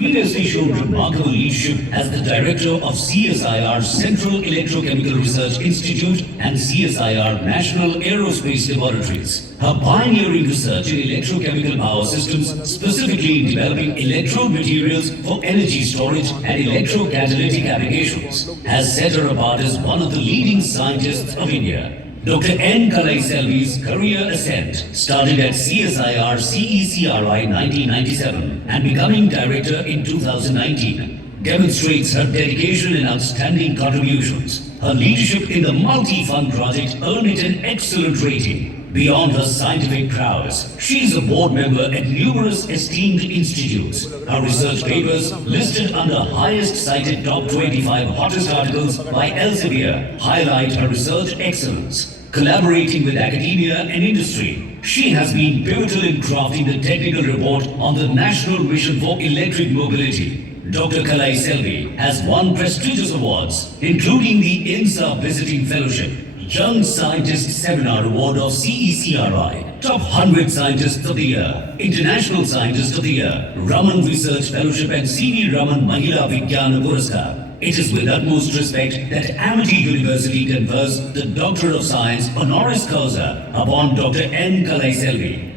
Previously shown remarkable leadership as the director of CSIR Central Electrochemical Research Institute and CSIR National Aerospace Laboratories. Her pioneering research in electrochemical power systems, specifically in developing electrode materials for energy storage and electrocatalytic applications, has set her apart as one of the leading scientists of India. Dr. N. Kailaiselvi's career ascent started at CSIR CECRI 1997 and becoming director in 2019 demonstrates her dedication and outstanding contributions. Her leadership in the multi-fund project earned it an excellent rating. Beyond her scientific prowess, she is a board member at numerous esteemed institutes. Her research papers, listed under highest cited top 25 hottest articles by Elsevier, highlight her research excellence. Collaborating with academia and industry, she has been pivotal in crafting the technical report on the National Mission for Electric Mobility. Dr. Kailaiselvi has won prestigious awards, including the INSA Visiting Fellowship, Young Scientist Seminar Award of CECRI, Top 100 Scientists of the Year, International Scientist of the Year, Raman Research Fellowship and C.V. Raman Mahila Vigyana Puraskar. It is with utmost respect that Amity University confers the Doctor of Science honoris causa upon Dr. N. Kailaiselvi.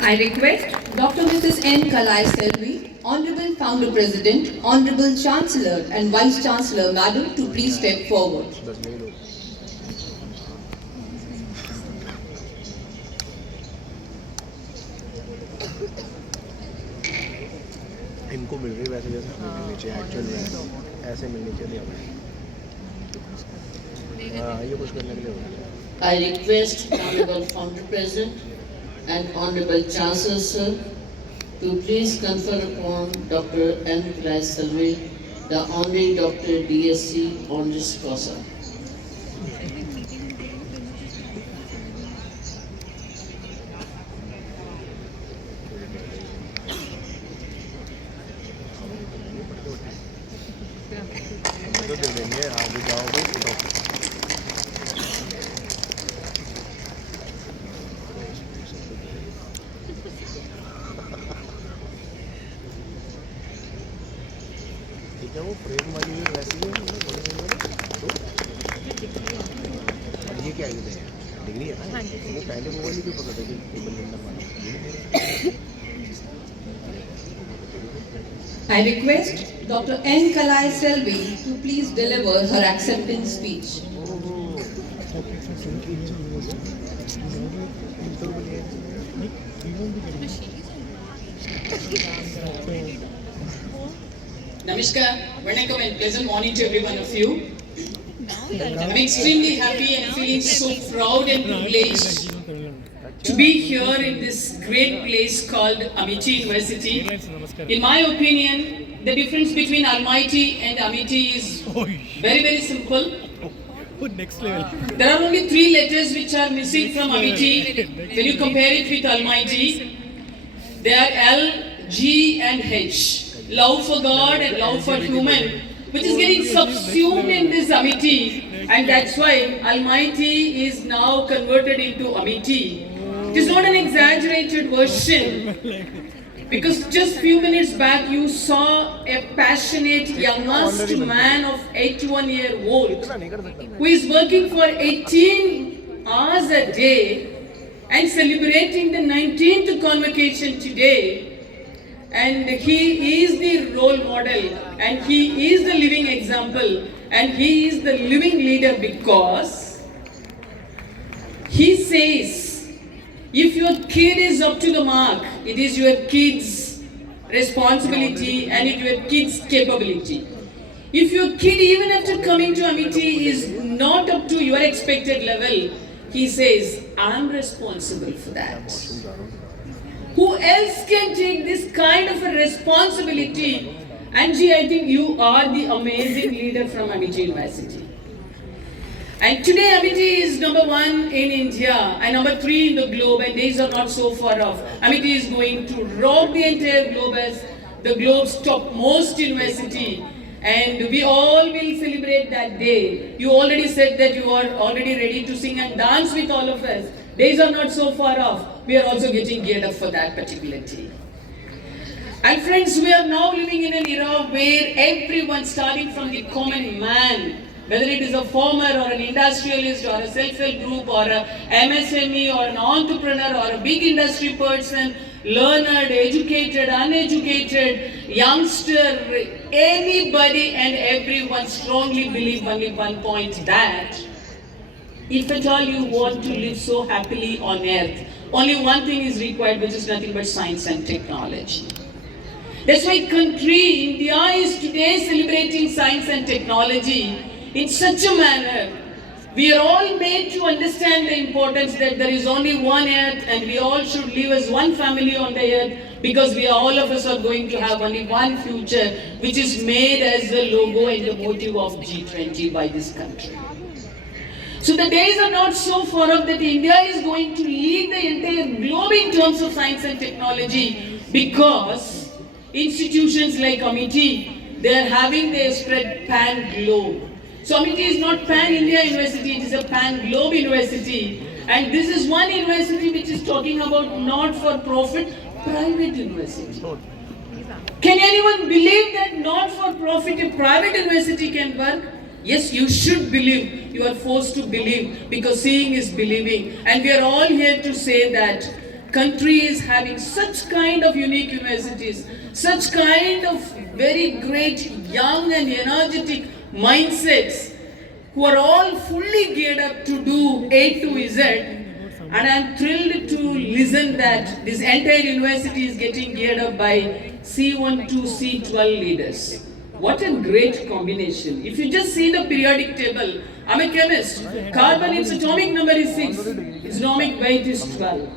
I request Dr. Mrs. N. Kailaiselvi, Honorable Founder President, Honorable Chancellor and Vice Chancellor, Madam, to please step forward. इनको मिल रही वैसे जैसे मिलनी चाहिए actual में ऐसे मिलनी चाहिए हाँ ये कुछ करने के लिए होगा I request Honorable Founder President and Honorable Chancellor Sir to please confer upon Dr. N. Kailaiselvi the Honorary Dr. D.Sc. honoris causa. तो दे देंगे आगे जाओगे ठीक है वो फ्रेम वाली भी वैसी है और ये क्या डिग्री है ना वो पहले वो वाली क्यों पकड़ रही टेबल नंबर वाली I request Dr. N. Kailaiselvi to please deliver her acceptance speech. Namaskar, Vanakkam and pleasant morning to every one of you. I'm extremely happy and feeling so proud and privileged to be here in this great place called Amity University. In my opinion, the difference between Almighty and Amity is very, very simple. Next level. There are only 3 letters which are missing from Amity when you compare it with Almighty. They are L, G and H. Love for God and love for human, which is getting subsumed in this Amity, and that's why Almighty is now converted into Amity. It is not an exaggerated version, because just few minutes back you saw a passionate youngest man of 81-year-old who is working for 18 hours a day and celebrating the 19th convocation today. And he is the role model, and he is the living example, and he is the living leader, because he says, if your kid is up to the mark, it is your kid's responsibility and it is your kid's capability. If your kid, even after coming to Amity, is not up to your expected level, he says, I'm responsible for that. Who else can take this kind of a responsibility? Angie, I think you are the amazing leader from Amity University. And today Amity is #1 in India and #3 in the globe, and days are not so far off. Amity is going to rock the entire globe as the globe's topmost university. And we all will celebrate that day. You already said that you are already ready to sing and dance with all of us. Days are not so far off. We are also getting geared up for that particular day. And friends, we are now living in an era where everyone, starting from the common man, whether it is a farmer or an industrialist or a self-help group or a MSME or an entrepreneur or a big industry person, learned, educated, uneducated, youngster, anybody and everyone strongly believe only one point, that if at all you want to live so happily on earth, only one thing is required, which is nothing but science and technology. That's why country, India, is today celebrating science and technology in such a manner. We are all made to understand the importance that there is only one earth and we all should live as one family on the earth, because we are, all of us are going to have only one future, which is made as the logo and the motive of G20 by this country. So the days are not so far off that India is going to lead the entire globe in terms of science and technology, because institutions like Amity, they are having their spread pan-globe. So Amity is not pan-India university, it is a pan-globe university. And this is one university which is talking about not-for-profit private university. Can anyone believe that not-for-profit a private university can work? Yes, you should believe. You are forced to believe, because seeing is believing. And we are all here to say that country is having such kind of unique universities, such kind of very great young and energetic mindsets, who are all fully geared up to do A to Z. And I am thrilled to listen that this entire university is getting geared up by C1 to C12 leaders. What a great combination. If you just see the periodic table, I'm a chemist. Carbon, its atomic number is 6, its atomic weight is 12.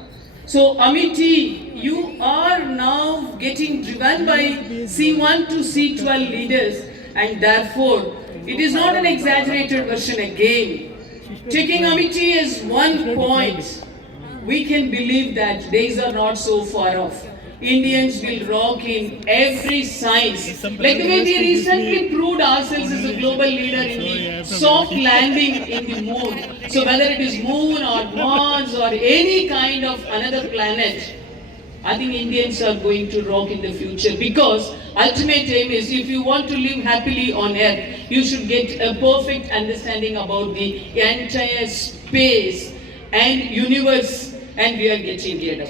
So Amity, you are now getting driven by C1 to C12 leaders, and therefore it is not an exaggerated version again. Taking Amity as one point, we can believe that days are not so far off. Indians will rock in every science. Like the way we recently proved ourselves as a global leader in the soft landing in the moon. So whether it is moon or Mars or any kind of another planet, I think Indians are going to rock in the future, because ultimate aim is, if you want to live happily on earth, you should get a perfect understanding about the entire space and universe, and we are getting geared up.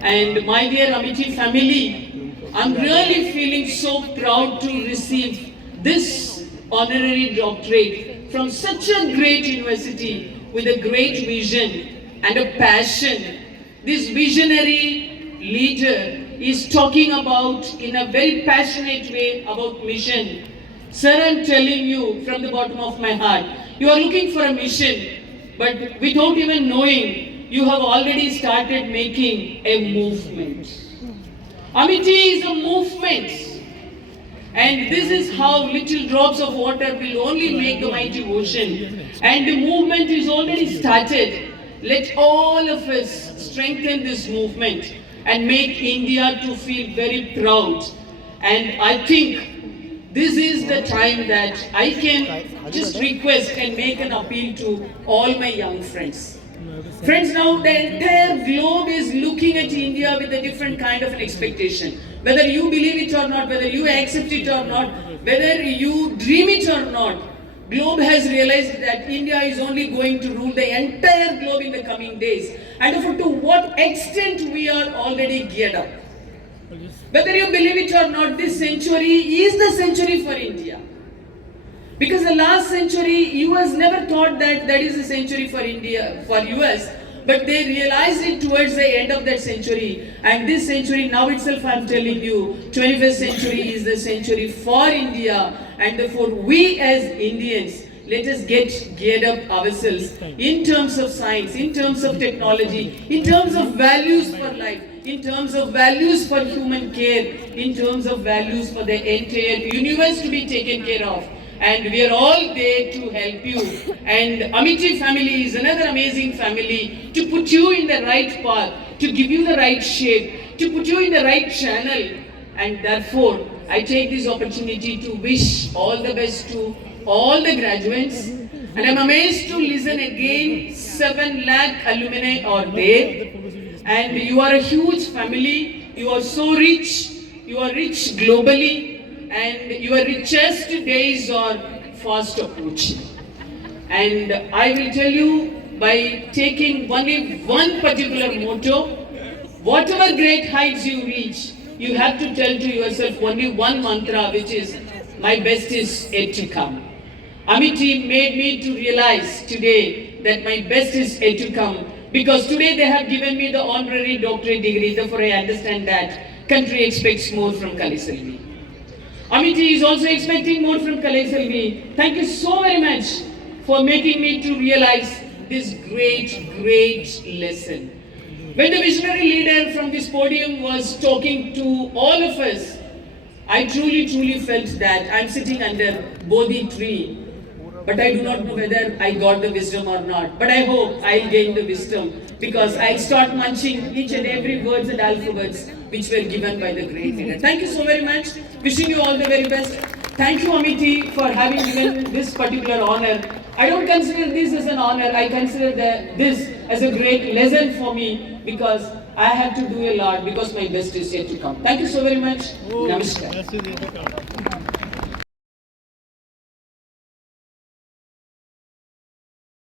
And my dear Amity family, I'm really feeling so proud to receive this honorary doctorate from such a great university with a great vision and a passion. This visionary leader is talking about, in a very passionate way, about mission. Sir, I'm telling you from the bottom of my heart, you are looking for a mission, but without even knowing, you have already started making a movement. Amity is a movement. And this is how little drops of water will only make the mighty ocean. And the movement is already started. Let all of us strengthen this movement and make India to feel very proud. And I think this is the time that I can just request and make an appeal to all my young friends. Friends, now the entire globe is looking at India with a different kind of an expectation. Whether you believe it or not, whether you accept it or not, whether you dream it or not, globe has realized that India is only going to rule the entire globe in the coming days. And therefore, to what extent we are already geared up. Whether you believe it or not, this century is the century for India. Because the last century, US never thought that that is the century for India, for US, but they realized it towards the end of that century. And this century, now itself I'm telling you, 21st century is the century for India. And therefore, we as Indians, let us get geared up ourselves in terms of science, in terms of technology, in terms of values for life, in terms of values for human care, in terms of values for the entire universe to be taken care of. And we are all there to help you. And Amity family is another amazing family to put you in the right path, to give you the right shape, to put you in the right channel. And therefore, I take this opportunity to wish all the best to all the graduates. And I'm amazed to listen again, 7 lakh alumni are there. And you are a huge family. You are so rich. you are rich globally, and your richest days are fast approaching. And I will tell you, by taking only one particular motto, whatever great heights you reach, you have to tell to yourself only one mantra, which is, my best is yet to come. Amity made me to realize today that my best is yet to come, because today they have given me the honorary doctorate degree. Therefore I understand that country expects more from Kailaiselvi. Amity is also expecting more from Kailaiselvi. Thank you so very much for making me to realize this great lesson. When the visionary leader from this podium was talking to all of us, I truly felt that I'm sitting under Bodhi tree, but I do not know whether I got the wisdom or not. But I hope I'll gain the wisdom, because I'll start munching each and every words and alphabets which were given by the great leader. Thank you so very much. Wishing you all the very best. Thank you, Amity, for having given this particular honor. I don't consider this as an honor. I consider this as a great lesson for me, because I have to do a lot, because my best is yet to come. Thank you so very much. Namaskar. That's it.